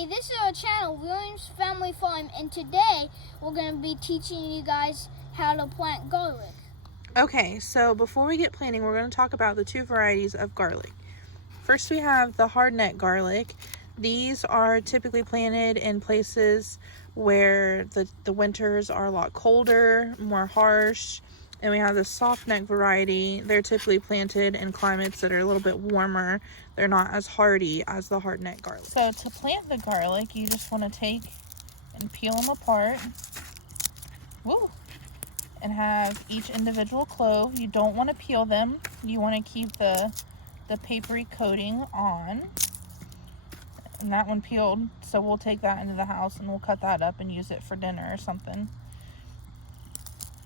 Hey, this is our channel, Williams Family Farm, and today we're going to be teaching you guys how to plant garlic. Okay, so before we get planting, we're going to talk about the two varieties of garlic. First, we have the hardneck garlic. These are typically planted in places where the winters are a lot colder, more harsh. And we have the softneck variety. They're typically planted in climates that are a little bit warmer. They're not as hardy as the hardneck garlic. So to plant the garlic, you just want to take and peel them apart. Woo! And have each individual clove. You don't want to peel them. You want to keep the papery coating on. And that one peeled, so we'll take that into the house and we'll cut that up and use it for dinner or something.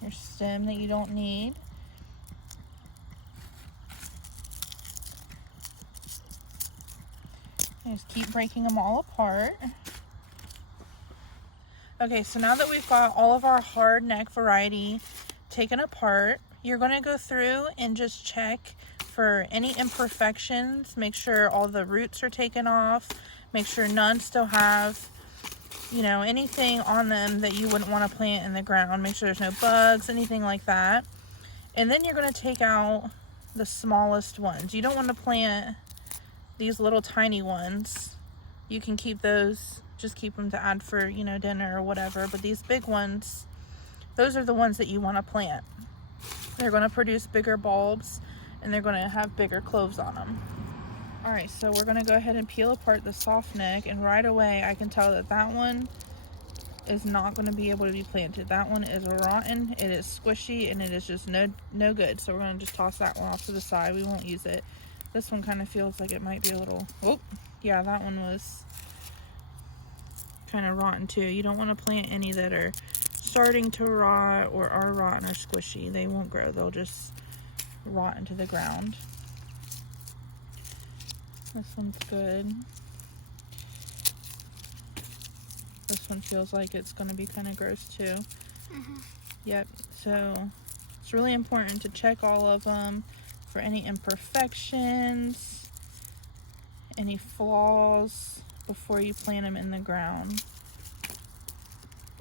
Your stem that you don't need. And just keep breaking them all apart. Okay, so now that we've got all of our hard neck variety taken apart, you're going to go through and just check for any imperfections. Make sure all the roots are taken off. Make sure none still have, anything on them that you wouldn't want to plant in the ground. Make sure there's no bugs, anything like that. And then you're going to take out the smallest ones. You don't want to plant these little tiny ones. You can keep those, just keep them to add for, dinner or whatever. But these big ones, those are the ones that you want to plant. They're going to produce bigger bulbs and they're going to have bigger cloves on them. All right, so we're going to go ahead and peel apart the soft neck, and right away I can tell that that one is not going to be able to be planted. That one is rotten, it is squishy, and it is just no good. So we're going to just toss that one off to the side. We won't use it. This one kind of feels like it might be a little, oh, yeah, that one was kind of rotten too. You don't want to plant any that are starting to rot or are rotten or squishy. They won't grow. They'll just rot into the ground. This one's good. This one feels like it's going to be kind of gross too. Yep, so it's really important to check all of them for any imperfections, any flaws before you plant them in the ground.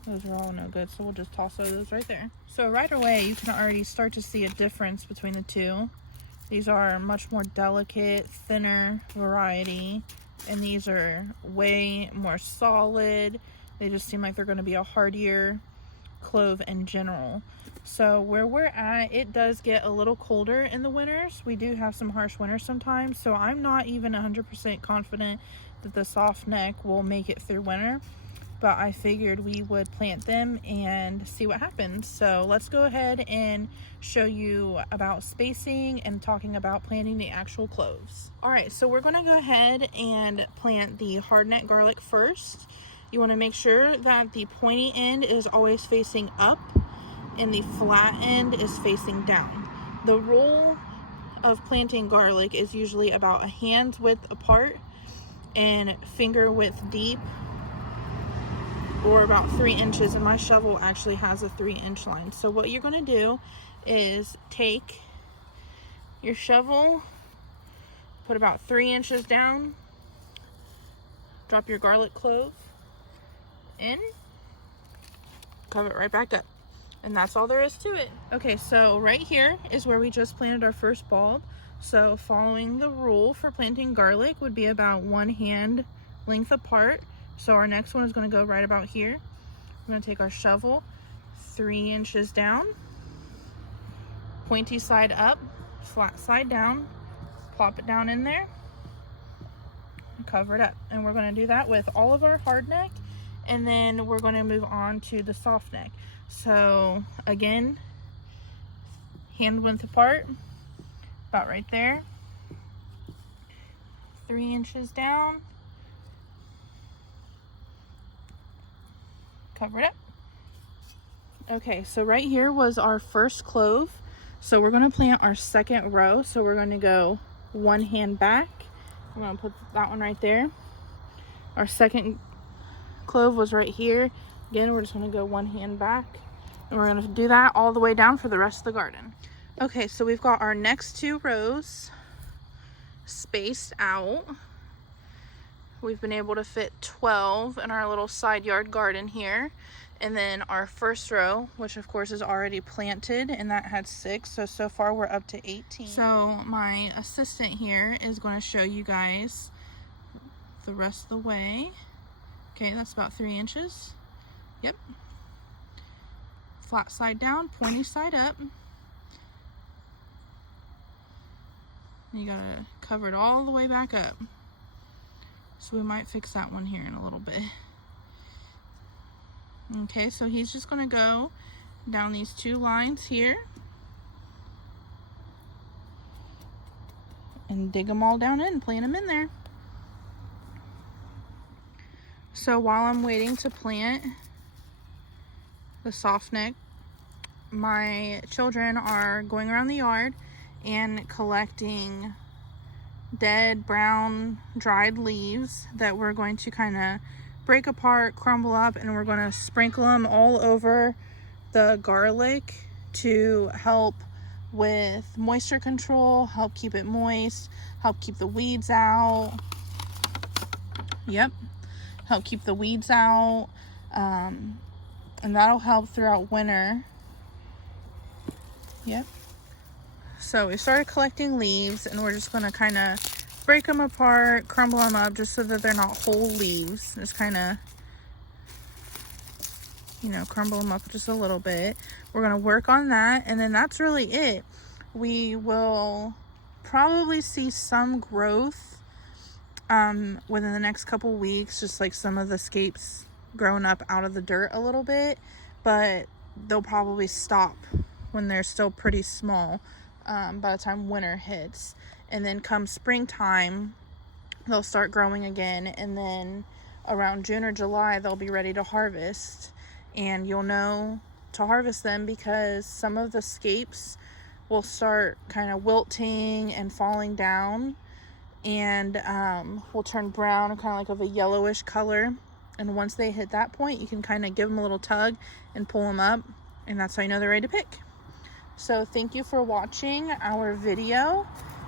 Those are all no good, so we'll just toss those right there. So right away you can already start to see a difference between the two. These are much more delicate, thinner variety, and these are way more solid. They just seem like they're going to be a hardier clove in general. So where we're at, it does get a little colder in the winters. We do have some harsh winters sometimes, so I'm not even 100% confident that the soft neck will make it through winter. But I figured we would plant them and see what happens. So let's go ahead and show you about spacing and talking about planting the actual cloves. All right, so we're gonna go ahead and plant the hardneck garlic first. You wanna make sure that the pointy end is always facing up and the flat end is facing down. The rule of planting garlic is usually about a hand's width apart and finger width deep, or about 3 inches, and my shovel actually has a 3-inch line. So what you're going to do is take your shovel, put about 3 inches down, drop your garlic clove in, cover it right back up, and that's all there is to it. Okay, so right here is where we just planted our first bulb. So following the rule for planting garlic would be about 1 hand length apart. So our next one is going to go right about here. We're going to take our shovel 3 inches down, pointy side up, flat side down, plop it down in there, and cover it up. And we're going to do that with all of our hard neck, and then we're going to move on to the soft neck. So again, hand width apart, about right there, 3 inches down, cover it up. Okay, so right here was our first clove. So we're going to plant our second row. So we're going to go 1 hand back. I'm going to put that one right there. Our second clove was right here. Again, we're just going to go 1 hand back. And we're going to do that all the way down for the rest of the garden. Okay, so we've got our next 2 rows spaced out. we've been able to fit 12 in our little side yard garden here. And then our first row, which of course is already planted, and that had 6. So far we're up to 18. So my assistant here is going to show you guys the rest of the way. Okay, that's about 3 inches. Yep. Flat side down, pointy side up. You gotta cover it all the way back up. So we might fix that one here in a little bit. Okay, so he's just gonna go down these 2 lines here and dig them all down in and plant them in there. So while I'm waiting to plant the softneck, my children are going around the yard and collecting dead brown dried leaves that we're going to kind of break apart, crumble up, and we're going to sprinkle them all over the garlic to help with moisture control, help keep it moist, help keep the weeds out. Yep, help keep the weeds out, and that'll help throughout winter. Yep. So we started collecting leaves, and we're just going to kind of break them apart, crumble them up just so that they're not whole leaves. Just kind of, you know, crumble them up just a little bit. We're going to work on that, and then that's really it. We will probably see some growth within the next couple weeks, just like some of the scapes growing up out of the dirt a little bit, but they'll probably stop when they're still pretty small by the time winter hits. And then come springtime, they'll start growing again, and then around June or July they'll be ready to harvest. And you'll know to harvest them because some of the scapes will start kind of wilting and falling down, and will turn brown and kind of like of a yellowish color. And once they hit that point, you can kind of give them a little tug and pull them up, and that's how you know they're ready to pick. So thank you for watching our video.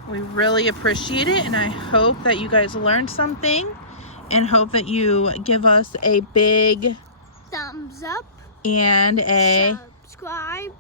We really appreciate it, and I hope that you guys learned something, and hope that you give us a big thumbs up and a subscribe